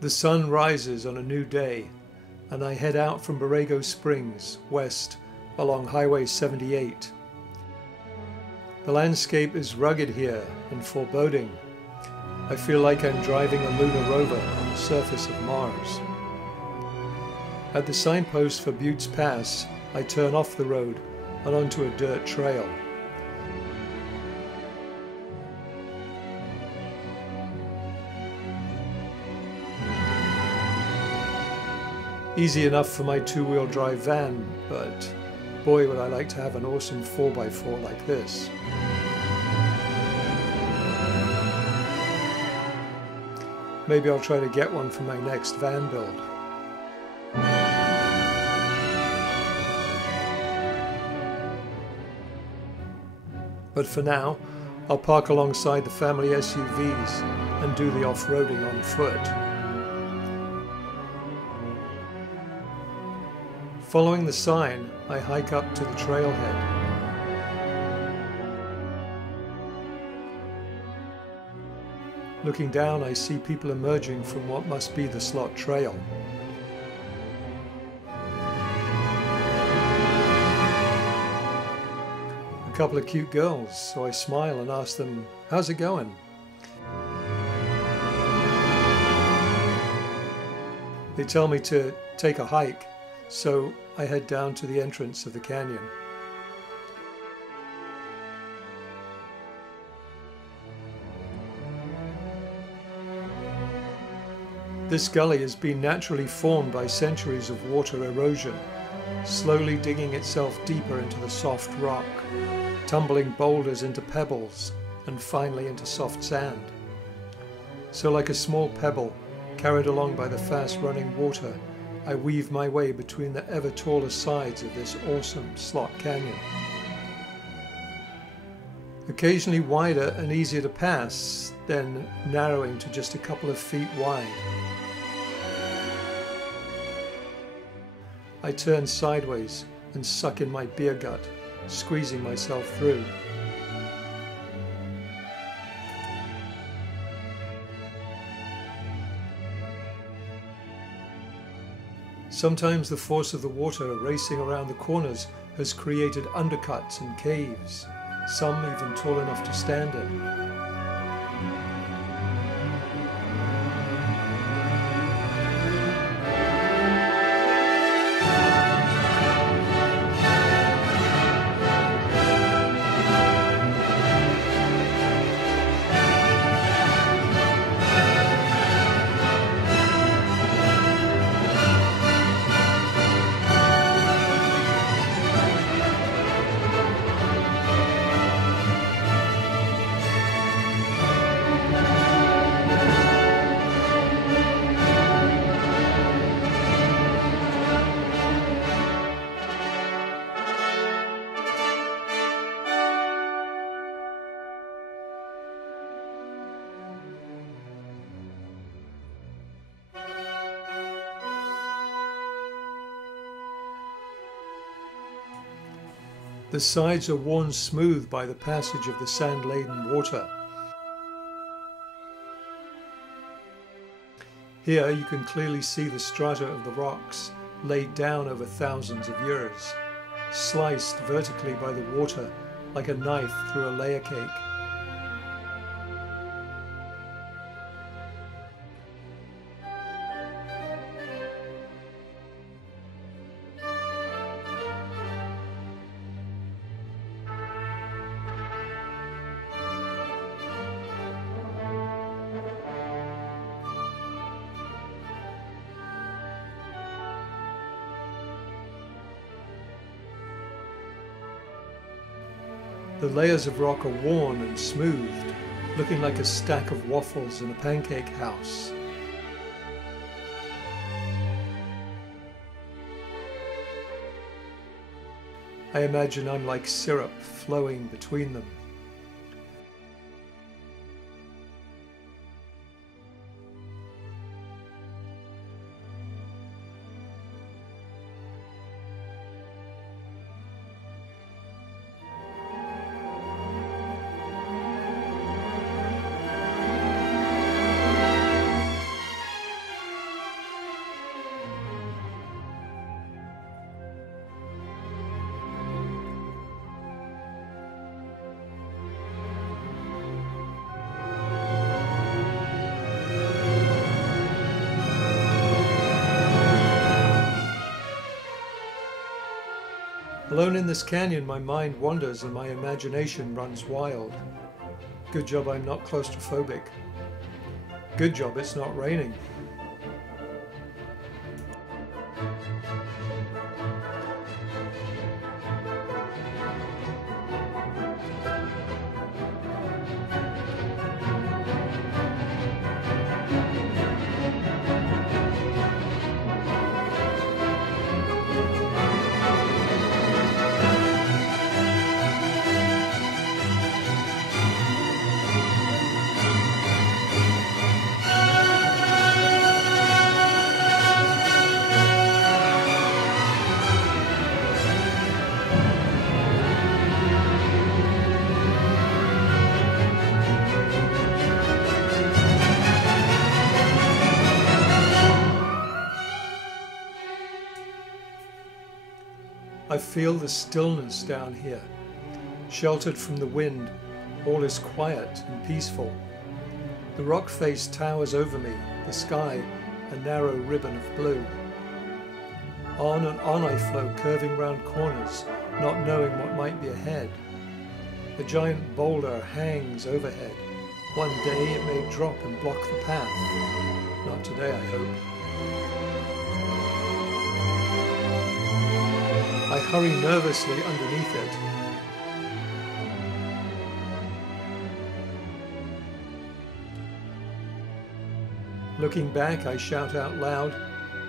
The sun rises on a new day, and I head out from Borrego Springs, west, along Highway 78. The landscape is rugged here and foreboding. I feel like I'm driving a lunar rover on the surface of Mars. At the signpost for Buttes Pass, I turn off the road and onto a dirt trail. Easy enough for my two-wheel drive van, but boy would I like to have an awesome 4x4 like this. Maybe I'll try to get one for my next van build. But for now, I'll park alongside the family SUVs and do the off-roading on foot. Following the sign, I hike up to the trailhead. Looking down, I see people emerging from what must be the slot trail. A couple of cute girls, so I smile and ask them, "How's it going?" They tell me to take a hike, so I head down to the entrance of the canyon. This gully has been naturally formed by centuries of water erosion, slowly digging itself deeper into the soft rock, tumbling boulders into pebbles and finally into soft sand. So like a small pebble, carried along by the fast-running water, I weave my way between the ever taller sides of this awesome slot canyon. Occasionally wider and easier to pass, then narrowing to just a couple of feet wide. I turn sideways and suck in my beer gut, squeezing myself through. Sometimes the force of the water racing around the corners has created undercuts and caves, some even tall enough to stand in. The sides are worn smooth by the passage of the sand-laden water. Here you can clearly see the strata of the rocks laid down over thousands of years, sliced vertically by the water like a knife through a layer cake. The layers of rock are worn and smoothed, looking like a stack of waffles in a pancake house. I imagine I'm like syrup flowing between them. Alone in this canyon, my mind wanders and my imagination runs wild. Good job I'm not claustrophobic. Good job it's not raining. I feel the stillness down here. Sheltered from the wind, all is quiet and peaceful. The rock face towers over me, the sky a narrow ribbon of blue. On and on I flow, curving round corners, not knowing what might be ahead. A giant boulder hangs overhead. One day it may drop and block the path. Not today, I hope. I hurry nervously underneath it. Looking back, I shout out loud,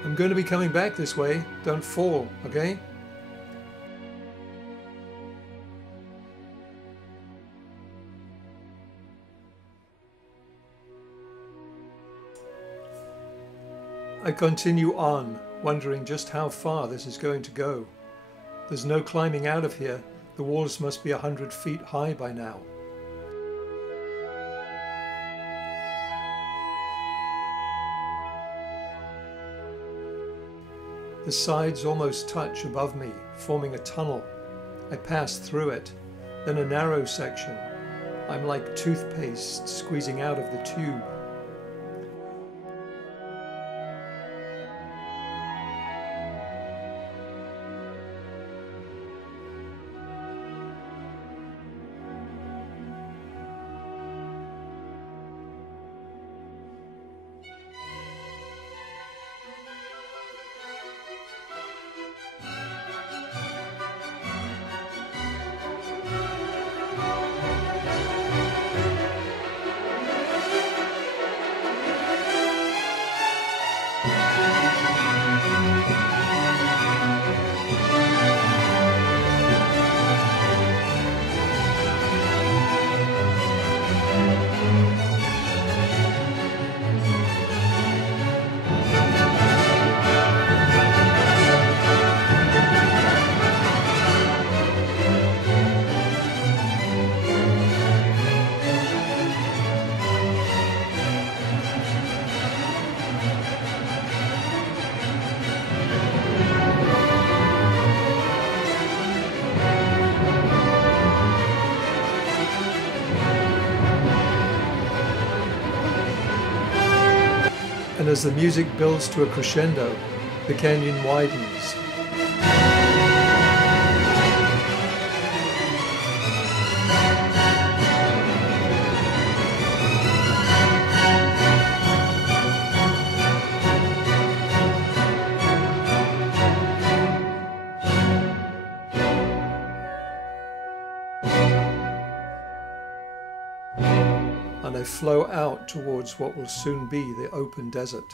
"I'm going to be coming back this way. Don't fall, okay?" I continue on, wondering just how far this is going to go. There's no climbing out of here. The walls must be 100 feet high by now. The sides almost touch above me, forming a tunnel. I pass through it, then a narrow section. I'm like toothpaste squeezing out of the tube. And as the music builds to a crescendo, the canyon widens. And I flow out towards what will soon be the open desert.